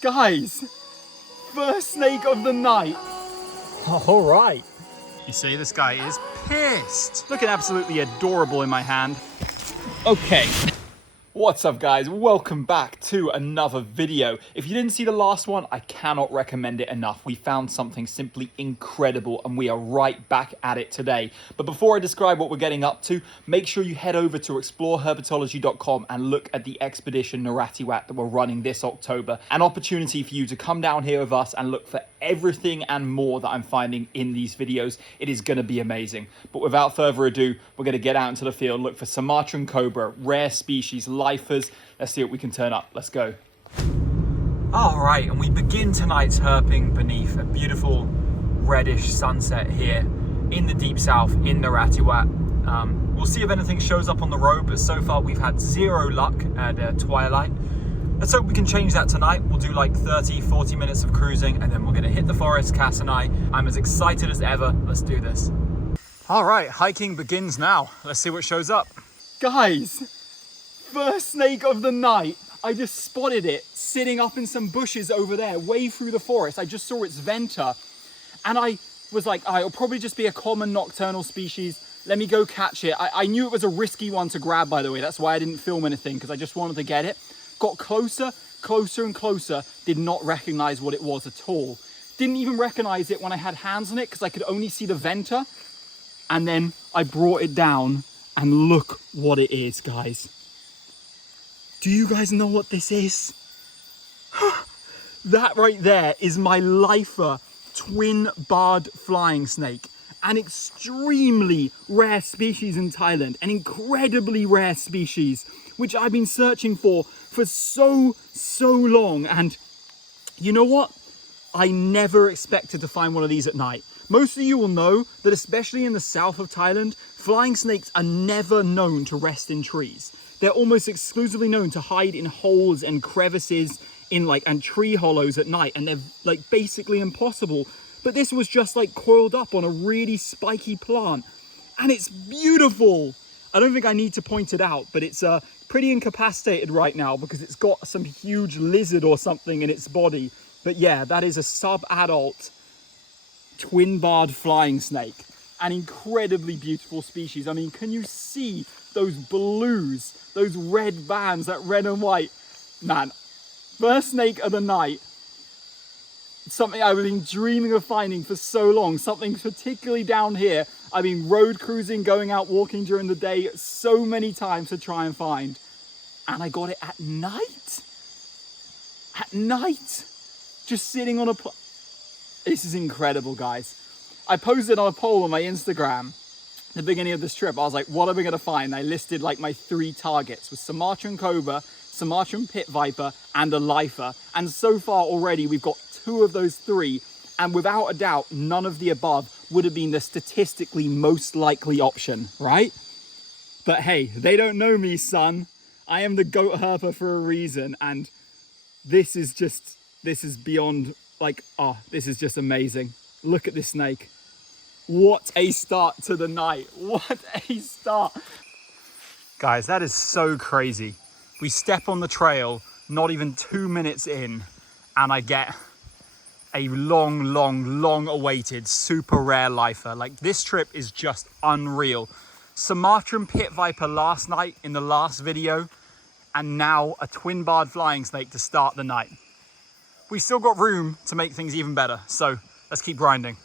Guys, first snake of the night. All right. You see, this guy is pissed. Looking absolutely adorable in my hand. Okay. What's up, guys? Welcome back to another video. If you didn't see the last one, I cannot recommend it enough. We found something simply incredible and we are right back at it today. But before I describe what we're getting up to, make sure you head over to exploreherpetology.com and look at the expedition Narathiwat that we're running this October. An opportunity for you to come down here with us and look for everything and more that I'm finding in these videos. It is going to be amazing. But without further ado, we're going to get out into the field, look for Sumatran cobra, rare species, lifers. Let's see what we can turn up. Let's go. All right, and we begin tonight's herping beneath a beautiful reddish sunset here in the deep south in Narathiwat. We'll see if anything shows up on the road, but so far we've had zero luck at twilight. Let's hope we can change that tonight. We'll do like 30-40 minutes of cruising and then we're gonna hit the forest, Cass and I. I'm as excited as ever. Let's do this. All right, hiking begins now. Let's see what shows up. Guys, first snake of the night. I just spotted it sitting up in some bushes over there, way through the forest. I just saw its venter and I was like, it'll probably just be a common nocturnal species. Let me go catch it. I knew it was a risky one to grab, by the way. That's why I didn't film anything, because I just wanted to get it. Got closer and closer, did not recognize what it was at all. Didn't even recognize it when I had hands on it because I could only see the venter. And then I brought it down and look what it is, guys. Do you guys know what this is? That right there is my lifer twin-barred flying snake. An extremely rare species in Thailand, an incredibly rare species, which I've been searching for so long. And you know what? I never expected to find one of these at night. Most of you will know that especially in the south of Thailand, flying snakes are never known to rest in trees. They're almost exclusively known to hide in holes and crevices and tree hollows at night, and they're like basically impossible. But this was just like coiled up on a really spiky plant, and it's beautiful. I don't think I need to point it out, but it's pretty incapacitated right now because it's got some huge lizard or something in its body. But yeah, that is a sub-adult twin-barred flying snake. An incredibly beautiful species. I mean, can you see those blues, those red bands, that red and white? Man, first snake of the night. Something I've been dreaming of finding for so long. Something particularly down here. I've been road cruising, going out walking during the day so many times to try and find. And I got it at night. At night. Just sitting on a... This is incredible, guys. I posted on a poll on my Instagram at the beginning of this trip. I was like, what are we going to find? I listed like my 3 targets with Sumatran cobra, Sumatran pit viper, and a lifer. And so far already, we've got 2 of those 3. And without a doubt, none of the above would have been the statistically most likely option, right? But hey, they don't know me, son. I am the goat herper for a reason. And this is beyond like, this is just amazing. Look at this snake. What a start to the night. What a start. Guys, that is so crazy. We step on the trail, not even 2 minutes in, and I get a long awaited super rare lifer. Like, this trip is just unreal. Sumatran pit viper last night in the last video, and now a twin-barred flying snake to start the night. We still got room to make things even better, so let's keep grinding.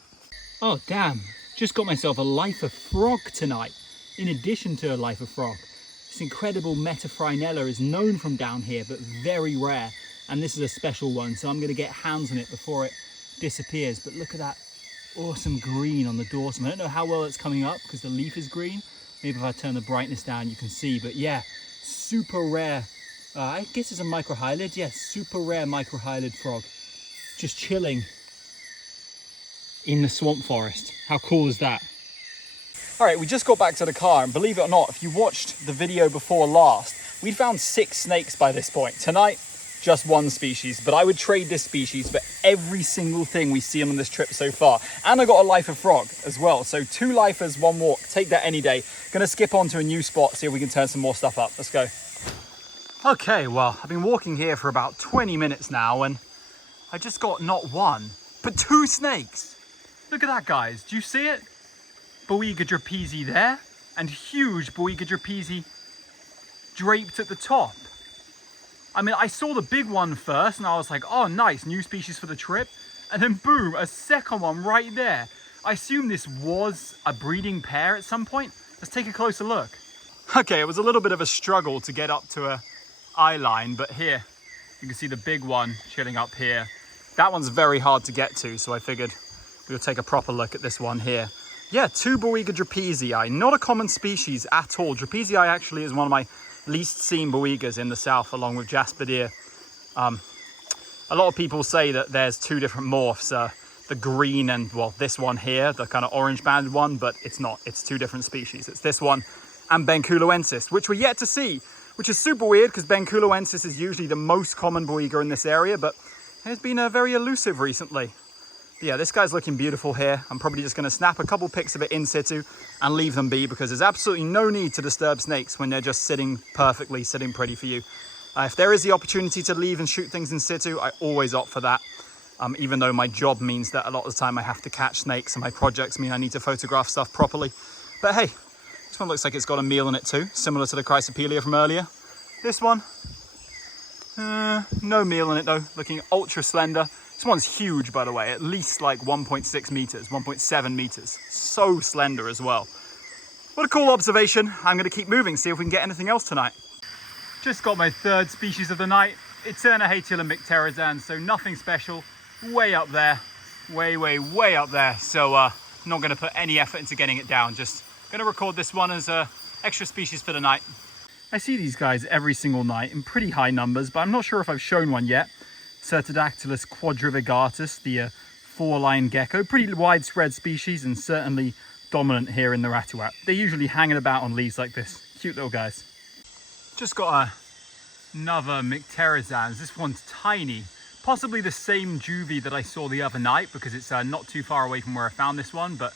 Oh damn, just got myself a lifer frog tonight, in addition to a lifer frog. This incredible Metaphrinella is known from down here, but very rare. And this is a special one, so I'm gonna get hands on it before it disappears. But look at that awesome green on the dorsum. I don't know how well it's coming up because the leaf is green. Maybe if I turn the brightness down, you can see, but yeah, super rare. I guess it's a microhylid. Yes, super rare microhylid frog. Just chilling in the swamp forest. How cool is that? All right, we just got back to the car, and believe it or not, if you watched the video before last, we'd found 6 snakes by this point. Tonight, just 1 species, but I would trade this species for every single thing we see on this trip so far. And I got a lifer frog as well. So 2 lifers, 1 walk, take that any day. Gonna skip on to a new spot, see if we can turn some more stuff up. Let's go. Okay, well, I've been walking here for about 20 minutes now, and I just got not one, but 2 snakes. Look at that, guys. Do you see it? Boiga trapezi there, and huge Boiga trapezi draped at the top. I mean, I saw the big one first, and I was like, oh, nice, new species for the trip. And then boom, a second one right there. I assume this was a breeding pair at some point. Let's take a closer look. Okay, it was a little bit of a struggle to get up to a eye line, but here, you can see the big one chilling up here. That one's very hard to get to, so I figured we'll take a proper look at this one here. Yeah, 2 Boiga trapezii, not a common species at all. Trapezii actually is one of my least seen Boigas in the south, along with Jasper deer. A lot of people say that there's 2 different morphs, the green and, well, this one here, the kind of orange banded one, but it's not. It's 2 different species. It's this one and Benculoensis, which we're yet to see, which is super weird because Benculoensis is usually the most common Boiga in this area, but it's been very elusive recently. But yeah, this guy's looking beautiful here. I'm probably just going to snap a couple pics of it in situ and leave them be, because there's absolutely no need to disturb snakes when they're just sitting perfectly, sitting pretty for you. If there is the opportunity to leave and shoot things in situ, I always opt for that. Even though my job means that a lot of the time I have to catch snakes and my projects mean I need to photograph stuff properly. But hey, this one looks like it's got a meal in it too, similar to the Chrysopelia from earlier. This one, no meal in it though, looking ultra slender. This one's huge, by the way, at least like 1.6 meters, 1.7 meters. So slender as well. What a cool observation. I'm gonna keep moving, see if we can get anything else tonight. Just got my 3rd species of the night. It's Haetulla mycterizans, so nothing special. Way up there, way up there. So not gonna put any effort into getting it down. Just gonna record this one as a extra species for the night. I see these guys every single night in pretty high numbers, but I'm not sure if I've shown one yet. Certodactylus quadrivigatus, the 4-line gecko. Pretty widespread species and certainly dominant here in the Ratuat. They're usually hanging about on leaves like this. Cute little guys. Just got another mycterizans. This one's tiny. Possibly the same juvie that I saw the other night, because it's not too far away from where I found this one, but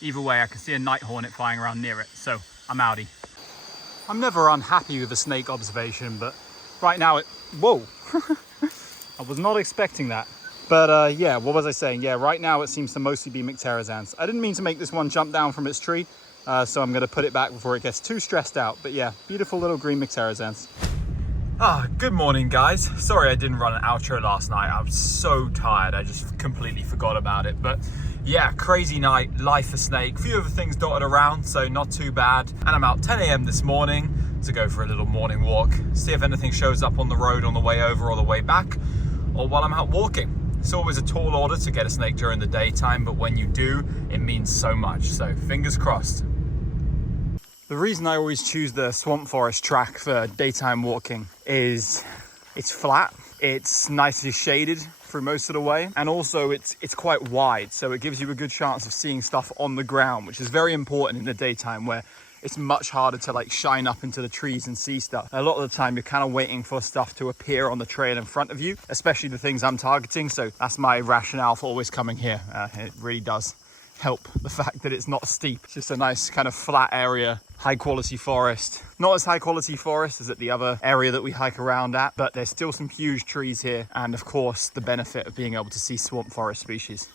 either way I can see a night hornet flying around near it, so I'm outie. I'm never unhappy with a snake observation, but right now whoa. I was not expecting that. But yeah, what was I saying? Yeah, right now it seems to mostly be mycterizans. I didn't mean to make this one jump down from its tree, so I'm gonna put it back before it gets too stressed out. But yeah, beautiful little green mycterizans. Good morning, guys. Sorry I didn't run an outro last night. I was so tired, I just completely forgot about it. But yeah, crazy night, life for snake. Few other things dotted around, so not too bad. And I'm out 10 AM this morning to go for a little morning walk, see if anything shows up on the road on the way over or the way back, or while I'm out walking. It's always a tall order to get a snake during the daytime, but when you do, it means so much. So fingers crossed. The reason I always choose the swamp forest track for daytime walking is it's flat, it's nicely shaded through most of the way, and also it's quite wide, so it gives you a good chance of seeing stuff on the ground, which is very important in the daytime where it's much harder to like shine up into the trees and see stuff. A lot of the time you're kind of waiting for stuff to appear on the trail in front of you, especially the things I'm targeting, so that's my rationale for always coming here. It really does help the fact that it's not steep. It's just a nice kind of flat area, high quality forest. Not as high quality forest as at the other area that we hike around at, but there's still some huge trees here, and of course the benefit of being able to see swamp forest species.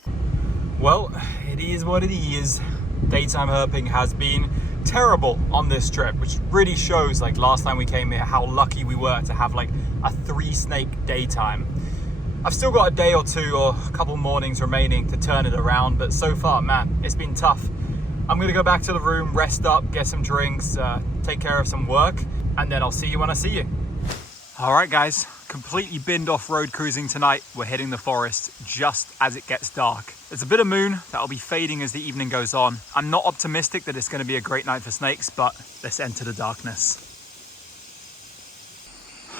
Well, it is what it is. Daytime herping has been terrible on this trip, which really shows, like last time we came here, how lucky we were to have like a 3-snake daytime. I've still got a day or two or a couple mornings remaining to turn it around, but so far, man, it's been tough. I'm gonna go back to the room, rest up, get some drinks, take care of some work, and then I'll see you when I see you. All right, guys, completely binned off road cruising tonight. We're hitting the forest just as it gets dark. There's a bit of moon that'll be fading as the evening goes on. I'm not optimistic that it's gonna be a great night for snakes, but let's enter the darkness.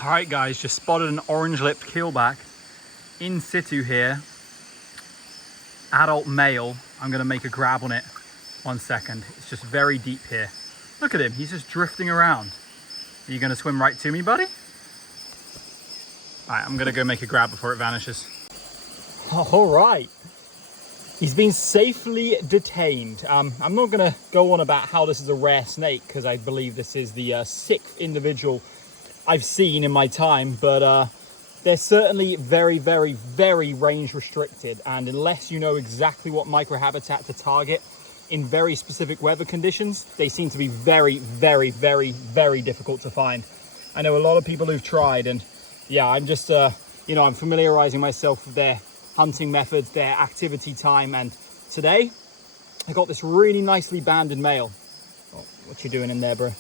All right, guys, just spotted an orange-lipped keelback in situ here. Adult male. I'm gonna make a grab on it. 1 second. It's just very deep here. Look at him, he's just drifting around. Are you gonna swim right to me, buddy? All right, I'm gonna go make a grab before it vanishes. All right. He's been safely detained. I'm not gonna go on about how this is a rare snake, because I believe this is the 6th individual I've seen in my time, but they're certainly very, very, very range restricted. And unless you know exactly what microhabitat to target in very specific weather conditions, they seem to be very, very, very, very difficult to find. I know a lot of people who've tried, and yeah, I'm just, you know, I'm familiarizing myself with their hunting methods, their activity time. And today I got this really nicely banded male. Oh, what you doing in there, bro?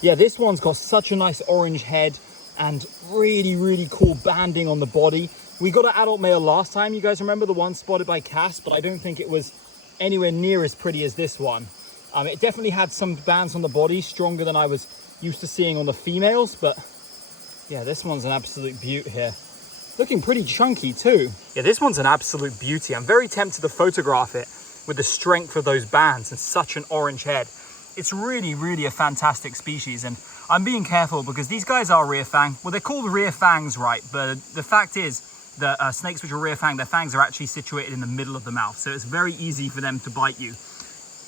Yeah, this one's got such a nice orange head and really, really cool banding on the body. We got an adult male last time, you guys remember, the one spotted by Cass, but I don't think it was anywhere near as pretty as this one. It definitely had some bands on the body, stronger than I was used to seeing on the females, but yeah, this one's an absolute beaut here. Looking pretty chunky too. Yeah, this one's an absolute beauty. I'm very tempted to photograph it with the strength of those bands and such an orange head. It's really, really a fantastic species, and I'm being careful because these guys are rear fang. Well, they're called rear fangs, right? But the fact is that snakes which are rear fang, their fangs are actually situated in the middle of the mouth, so it's very easy for them to bite you.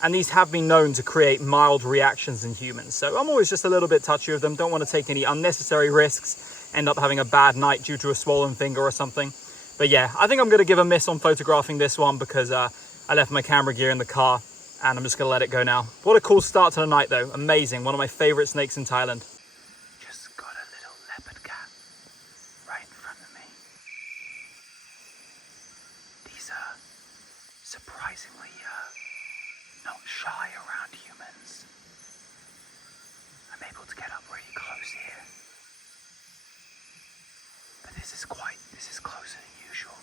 And these have been known to create mild reactions in humans. So I'm always just a little bit touchy of them. Don't want to take any unnecessary risks, end up having a bad night due to a swollen finger or something. But yeah, I think I'm going to give a miss on photographing this one because I left my camera gear in the car and I'm just going to let it go now. What a cool start to the night though. Amazing. One of my favorite snakes in Thailand. Just got a little leopard cat right in front of me. These are surprisingly not shy around humans. I'm able to get up really close here. But this is closer than usual.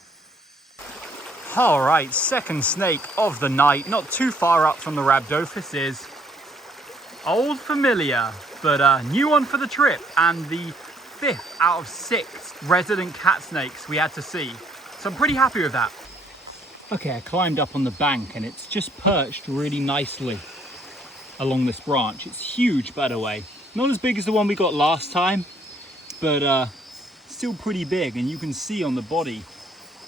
All right, second snake of the night, not too far up from the Rhabdophis, is old familiar, but a new one for the trip, and the 5th out of 6 resident cat snakes we had to see. So I'm pretty happy with that. Okay, I climbed up on the bank and it's just perched really nicely along this branch. It's huge, by the way. Not as big as the one we got last time, but still pretty big, and you can see on the body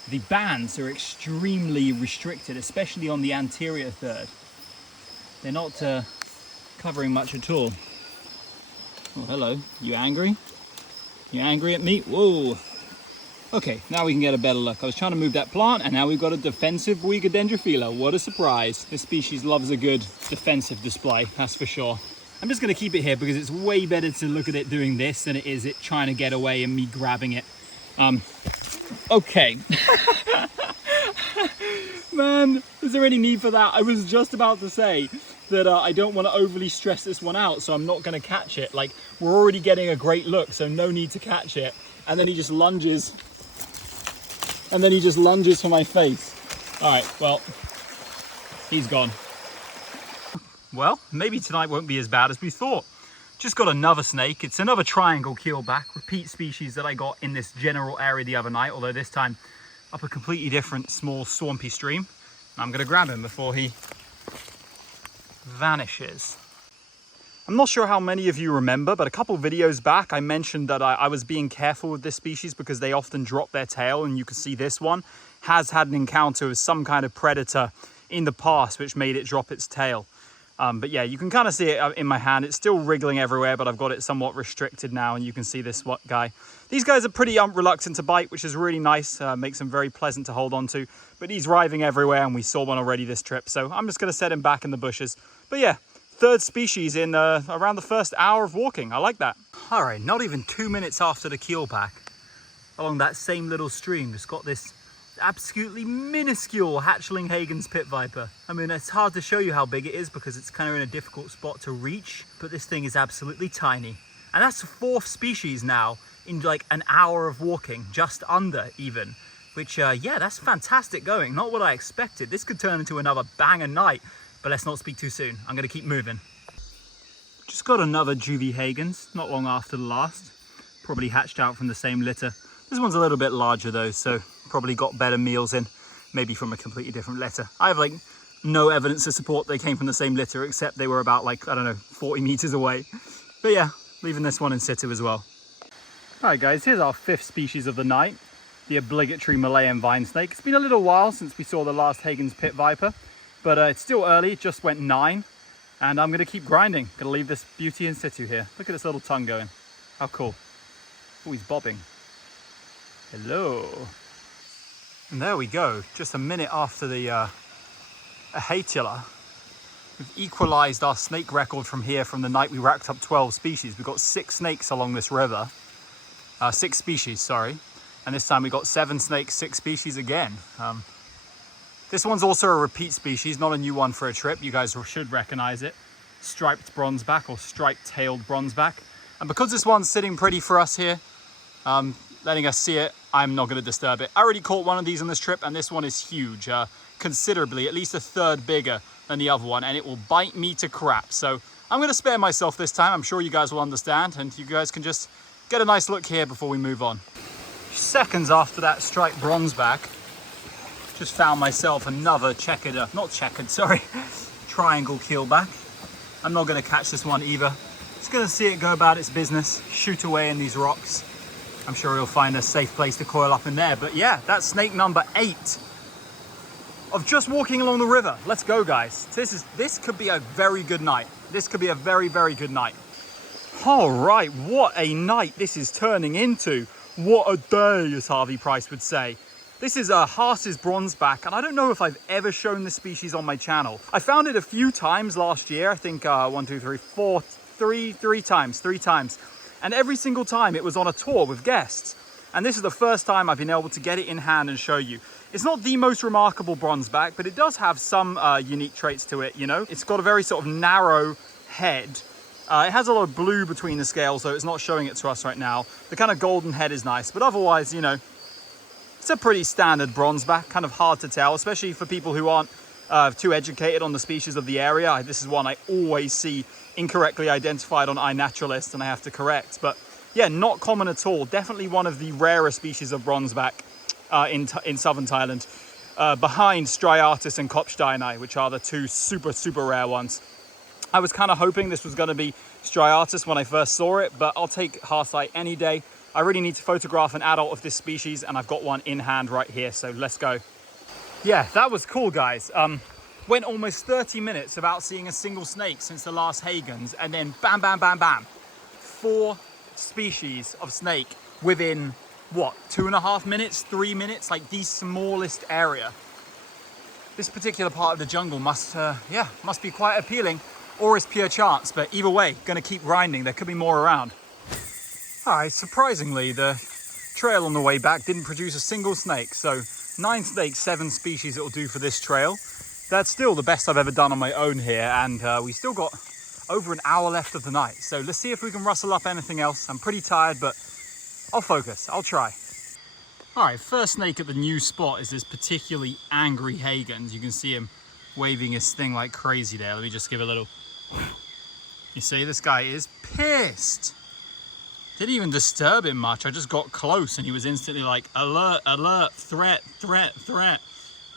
the bands are extremely restricted, especially on the anterior third. They're not covering much at all. Oh, hello. You angry? You angry at me? Whoa. Okay, now we can get a better look. I was trying to move that plant, and now we've got a defensive Weigerdendrophila. What a surprise. This species loves a good defensive display, that's for sure. I'm just going to keep it here because it's way better to look at it doing this than it is it trying to get away and me grabbing it. Okay. Man, is there any need for that? I was just about to say that I don't want to overly stress this one out, so I'm not going to catch it. Like, we're already getting a great look, so no need to catch it. And then he just lunges. And then he just lunges for my face. All right, well, he's gone. Well, maybe tonight won't be as bad as we thought. Just got another snake. It's another triangle keelback, repeat species that I got in this general area the other night, although this time up a completely different small swampy stream. I'm going to grab him before he vanishes. I'm not sure how many of you remember, but a couple videos back I mentioned that I was being careful with this species because they often drop their tail, and you can see this one has had an encounter with some kind of predator in the past which made it drop its tail. But yeah, you can kind of see it in my hand. It's still wriggling everywhere, but I've got it somewhat restricted now, and you can see this guy. These guys are pretty reluctant to bite, which is really nice. Makes them very pleasant to hold on to. But he's writhing everywhere, and we saw one already this trip, so I'm just going to set him back in the bushes. But yeah, 3rd species in around the first hour of walking. I like that. All right, not even 2 minutes after the keelback, along that same little stream, just got this absolutely minuscule hatchling Hagen's pit viper. I mean, it's hard to show you how big it is because it's kind of in a difficult spot to reach, but this thing is absolutely tiny. And that's the 4th species now in like an hour of walking, just under even, which yeah, that's fantastic going. Not what I expected. This could turn into another banger night, but let's not speak too soon. I'm gonna keep moving. Just got another juvie Hagen's, not long after the last. Probably hatched out from the same litter. This one's a little bit larger though, so probably got better meals in, maybe from a completely different litter. I have like no evidence to support they came from the same litter, except they were about like, I don't know, 40 meters away. But yeah, leaving this one in situ as well. All right guys, here's our 5th species of the night, the obligatory Malayan vine snake. It's been a little while since we saw the last Hagen's pit viper, but it's still early, it just went 9, and I'm gonna keep grinding. Gonna leave this beauty in situ here. Look at this little tongue going. How cool. Oh, he's bobbing. Hello. And there we go, just a minute after the Hatula. We've equalized our snake record from here from the night we racked up 12 species. We've got 6 snakes along this river. 6 species, sorry. And this time we got 7 snakes, 6 species again. This one's also a repeat species, not a new one for a trip. You guys should recognize it. Striped bronzeback or striped-tailed bronzeback. And because this one's sitting pretty for us here, letting us see it, I'm not going to disturb it. I already caught one of these on this trip, and this one is huge, considerably, at least a third bigger than the other one, and it will bite me to crap. So I'm going to spare myself this time. I'm sure you guys will understand, and you guys can just get a nice look here before we move on. Seconds after that striped bronzeback, just found myself another triangle keelback. I'm not going to catch this one either. Just going to see it go about its business, shoot away in these rocks. I'm sure he'll find a safe place to coil up in there. But yeah, that's snake number 8 of just walking along the river. Let's go, guys. This could be a very good night. This could be a very, very good night. All right, what a night this is turning into. What a day, as Harvey Price would say. This is a HAAS'S bronzeback, and I don't know if I've ever shown this species on my channel. I found it a few times last year. I think 3 times. And every single time it was on a tour with guests. And this is the first time I've been able to get it in hand and show you. It's not the most remarkable bronzeback, but it does have some unique traits to it, you know. It's got a very sort of narrow head. It has a lot of blue between the scales, so it's not showing it to us right now. The kind of golden head is nice, but otherwise, you know, it's a pretty standard bronzeback, kind of hard to tell, especially for people who aren't too educated on the species of the area. This is one I always see incorrectly identified on iNaturalist, and I have to correct. But yeah, not common at all. Definitely one of the rarer species of bronzeback in southern Thailand, behind Striatus and Kopsteini, which are the 2 super, super rare ones. I was kind of hoping this was going to be Striatus when I first saw it, but I'll take HAAS'S any day. I really need to photograph an adult of this species, and I've got one in hand right here, so let's go. Yeah, that was cool, guys. Went almost 30 minutes without seeing a single snake since the last HAAS'S, and then bam, bam, bam, bam. 4 species of snake within, what, 2.5 minutes, 3 minutes, like the smallest area. This particular part of the jungle must be quite appealing, or it's pure chance, but either way, gonna keep grinding. There could be more around. All right, surprisingly, the trail on the way back didn't produce a single snake, so 9 snakes, 7 species it'll do for this trail. That's still the best I've ever done on my own here, and we still got over an hour left of the night. So let's see if we can rustle up anything else. I'm pretty tired, but I'll focus, I'll try. All right, first snake at the new spot is this particularly angry HAAS'S. You can see him waving his thing like crazy there. Let me just give a little. You see, this guy is pissed. Didn't even disturb him much. I just got close and he was instantly like, alert, alert, threat, threat, threat.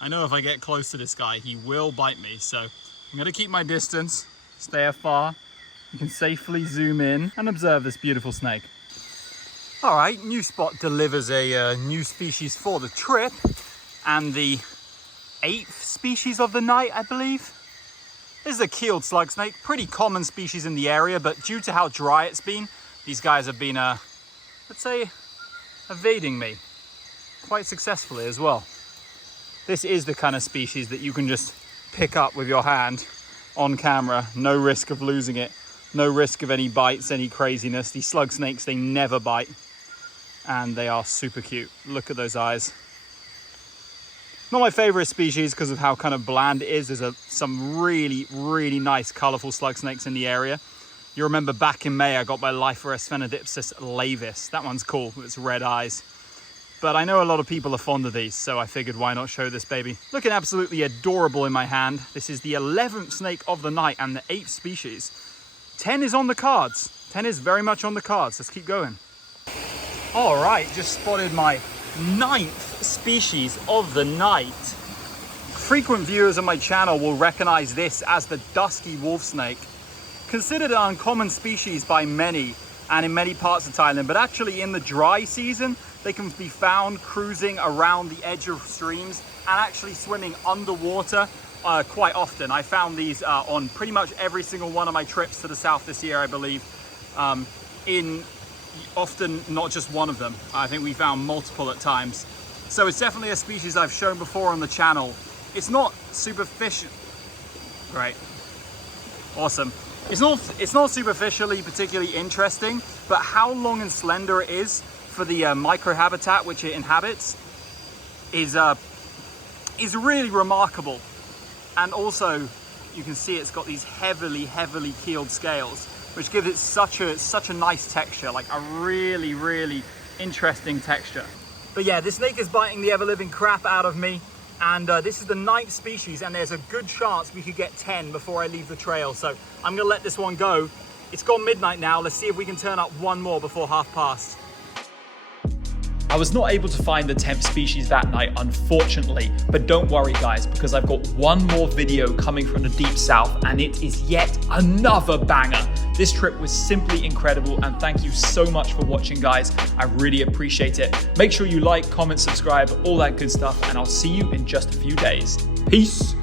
I know if I get close to this guy, he will bite me. So I'm gonna keep my distance, stay afar. You can safely zoom in and observe this beautiful snake. All right, new spot delivers a new species for the trip, and the 8th species of the night, I believe. This is a keeled slug snake, pretty common species in the area, but due to how dry it's been, these guys have been, let's say, evading me quite successfully as well. This is the kind of species that you can just pick up with your hand on camera, no risk of losing it, no risk of any bites, any craziness. These slug snakes, they never bite, and they are super cute. Look at those eyes. Not my favorite species because of how kind of bland it is. There's some really, really nice colorful slug snakes in the area. You remember back in May, I got my Liferus Phenodipsis laevis. That one's cool with its red eyes. But I know a lot of people are fond of these, so I figured why not show this baby. Looking absolutely adorable in my hand. This is the 11th snake of the night and the 8th species. 10 is on the cards. 10 is very much on the cards. Let's keep going. All right, just spotted my 9th species of the night. Frequent viewers of my channel will recognize this as the dusky wolf snake. Considered an uncommon species by many and in many parts of Thailand, but actually in the dry season, they can be found cruising around the edge of streams and actually swimming underwater quite often. I found these on pretty much every single one of my trips to the south this year, I believe. In often not just one of them. I think we found multiple at times. So it's definitely a species I've shown before on the channel. It's not superficial. Great. Awesome. It's not superficially particularly interesting, but how long and slender it is for the microhabitat which it inhabits is really remarkable. And also, you can see it's got these heavily keeled scales, which gives it such a nice texture, like a really interesting texture. But yeah, this snake is biting the ever-living crap out of me, and this is the 9th species, and there's a good chance we could get 10 before I leave the trail. So I'm gonna let this one go. It's gone midnight now. Let's see if we can turn up one more before past. I was not able to find the 10th species that night, unfortunately, but don't worry guys, because I've got one more video coming from the deep south, and it is yet another banger. This trip was simply incredible, and thank you so much for watching guys. I really appreciate it. Make sure you like, comment, subscribe, all that good stuff, and I'll see you in just a few days. Peace.